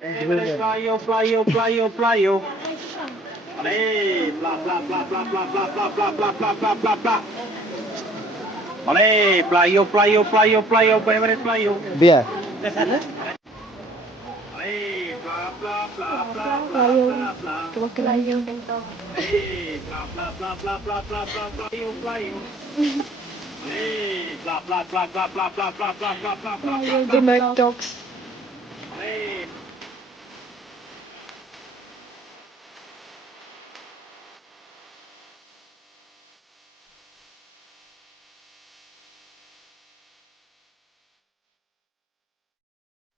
Flyo, flyo, flyo, flyo. Allez, bla bla bla bla bla bla bla bla bla bla bla bla bla. Allez, flyo, flyo, flyo, flyo, favorite flyo. Biar. Allez, bla bla bla bla bla bla bla. Layo. Allez, bla bla bla bla bla bla bla flyo, flyo. Allez, bla bla bla bla bla bla bla bla bla bla bla. The Mad Dogs. Allez.